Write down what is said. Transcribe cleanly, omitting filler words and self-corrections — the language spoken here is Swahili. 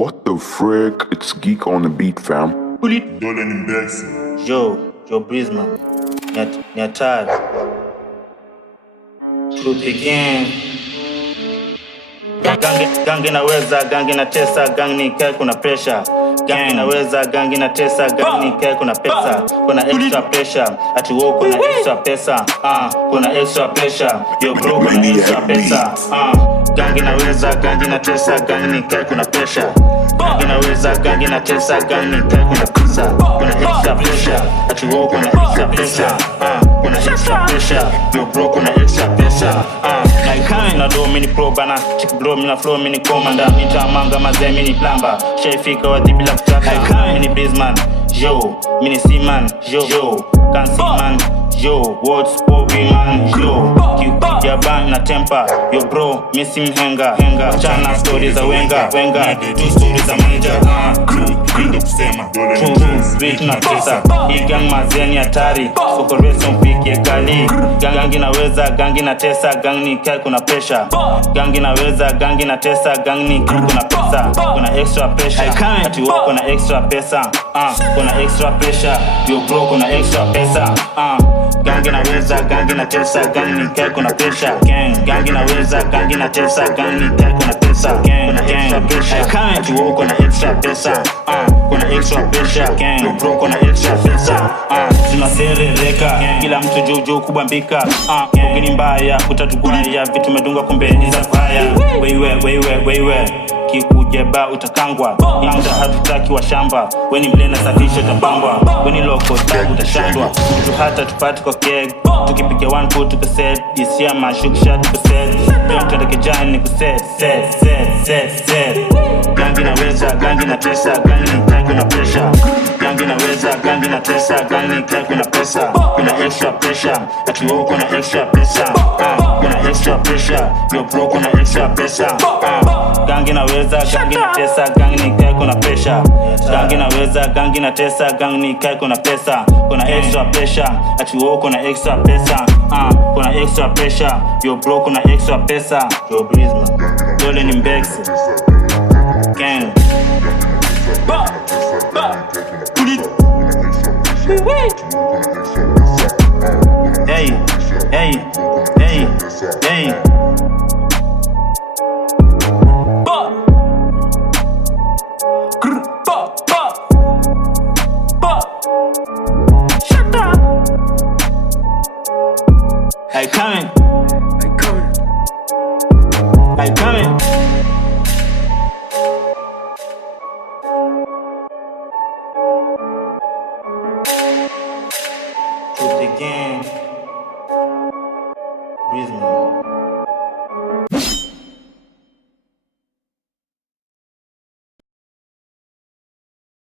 What the frick? It's Geek on the beat, fam. Pull it. Dole ni Mbexi. Joe Brisman. Ni hatari. Truth again. Gangi naweza, gangi na tesa, gangi ni kai kuna pressure. Gangi naweza, gangi na tesa, gangi ni kai kuna pesa. Kuna extra pressure, ati wo kuna extra pesa. Kuna extra pressure, yo bro kuna extra pesa. Gangi naweza, gangi na tesa, gangi ni kai kuna pressure. Gangi naweza, gangi na tesa, gangi ni kai kuna pesa. Kuna extra pressure, ati wo kuna extra pesa. Kuna extra pressure, yo bro kuna extra pesa. Na do mini pro bana, chick bro mina flow mini commander. Mita manga maze mini plamba, shaifika wadi bila kutaka. Mini Brisman, yo, mini Seaman, yo, can see man, yo, what's poppin' man, yo. Kiupigia bang na temper, yo bro, misi mhenga. Chana stories za wenga, two stories za manja. True, na tesa, hii gang mazeni hatari. Soko reso mpikie kali. Gangi naweza, gangi na tesa, gangi ni kai kuna pressure. Gangi naweza, gangi na tesa, gangi ni kai kuna pesa. Kuna extra pressure, ati wo kuna extra pesa. Kuna extra pressure, yo bro kuna extra pesa. Gangi naweza, gangi na tesa, gangi ni kai kuna pressure. Gangi naweza, gangi na tesa, gangi ni kai kuna pesa. Kuna extra pressure, ati wo kuna extra pesa. Kuna extra pressure, yo bro kuna extra pesa. Tunaserereka, kila mtu juu kubambika. Ugini mbaya, utatukubaya, vitu medunga kumbe ni za fire. Weiwe kikujeba utakangwa. Inga hatutaki wa shamba. Weni mlena safisha utapambwa. Weni loko tagu utashandwa. Mtu hata tupati kwa keg. Tukipike one foot tukaset. This year man shukisha tukaset. Pia mtendeke jani ni kuset. Set. Gangi naweza, gangi na tesa, gangi ni kai kuna pressure. Gangi naweza, gangi na tesa, gangi ni kai kuna pesa. Kuna extra pressure, ati wo kuna extra pesa. Kuna extra pressure, yo bro kuna extra pesa. Gangi naweza, gangi na tesa, gangi ni kai kuna pressure. Gangi naweza, gangi na tesa, gangi ni kai kuna pesa. Kuna extra pressure, ati wo kuna extra pesa. Kuna extra pressure, yo bro kuna extra pesa. Joe Brisman, Dole ni Mbexi. Gang. Pull it. Hey. Shut up. I coming. Truth again. Brisman.